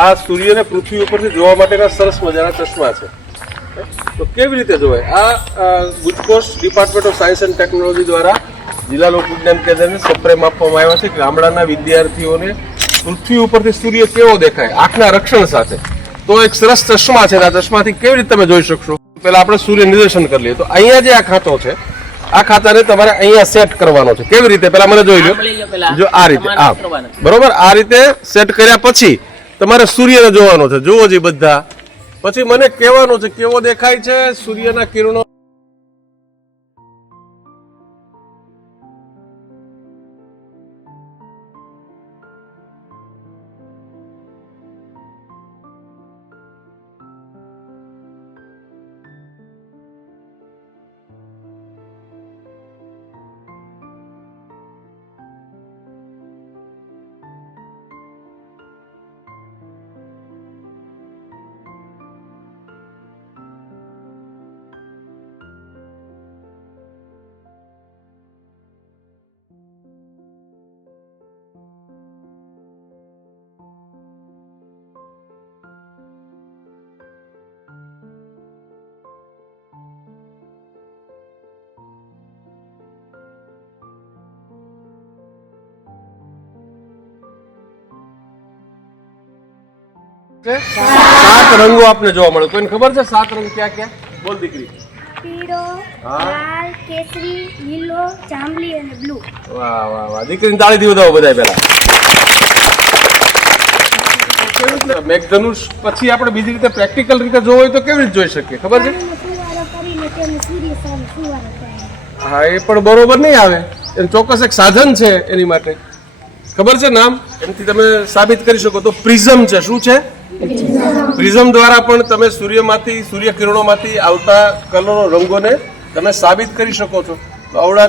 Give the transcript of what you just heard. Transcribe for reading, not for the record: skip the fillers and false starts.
આ સૂર્યને પૃથ્વી ઉપરથી જોવા માટેના સરસ મજાના ચશ્મા છે. તો કેવી રીતે જોવાય? આ ગુજકોસ્ટ department of science and technology દ્વારા જિલ્લા લોક વિજ્ઞાન કેન્દ્રને સપ્રેમ આપવામાં આવ્યા છે. ગામડાના વિદ્યાર્થીઓને પૃથ્વી ઉપરથી સૂર્ય કેવો દેખાય આંખના રક્ષણ સાથે, તો એક સરસ ચશ્મા છે. આ ચશ્માથી કેવી રીતે તમે જોઈ શકશો? પહેલા આપણે સૂર્ય નિદર્શન કરી લઈએ. તો અહીંયા જે આ ખાતો છે, આ ખાતાને તમારે અહીંયા સેટ કરવાનો છે. કેવી રીતે? પેલા મને જોઈ લો. જો આ રીતે, આ બરોબર, આ રીતે સેટ કર્યા પછી તમારે સૂર્યને જોવાનો છે. જુઓ જી બધા. પછી મને કહેવાનું છે કેવો દેખાય છે સૂર્યના કિરણો. સાત રંગો આપને જોવા મળે. કોઈને ખબર છે 7 રંગ ક્યાં ક્યાં? બોલ દીકરી. પીળો, લાલ, કેસરી, લીલો, જાંબલી અને બ્લુ. વાહ વાહ વાહ, દીકરીને તાળીથી વધાવો બધા પહેલા. મેઘધનુષ પછી આપણે બીજી રીતે પ્રેક્ટિકલ રીતે જોવું હોય તો કેવી રીતે જોઈ શકીએ? ખબર છે? ફુવારો કરીને તેને સૂર્ય સામે ફુવારો કરે. હા, એ પણ બરોબર નહીં આવે. એનું ચોક્કસ એક સાધન છે એની માટે. ખબર છે નામ? એનાથી તમે સાબિત કરી શકો. તો પ્રિઝમ છે. શું છે? પ્રિઝમ દ્વારા પણ તમે સૂર્ય કિરણોમાંથી આવતા કલરો, રંગોને તમે સાબિત કરી શકો છો. તો આવડા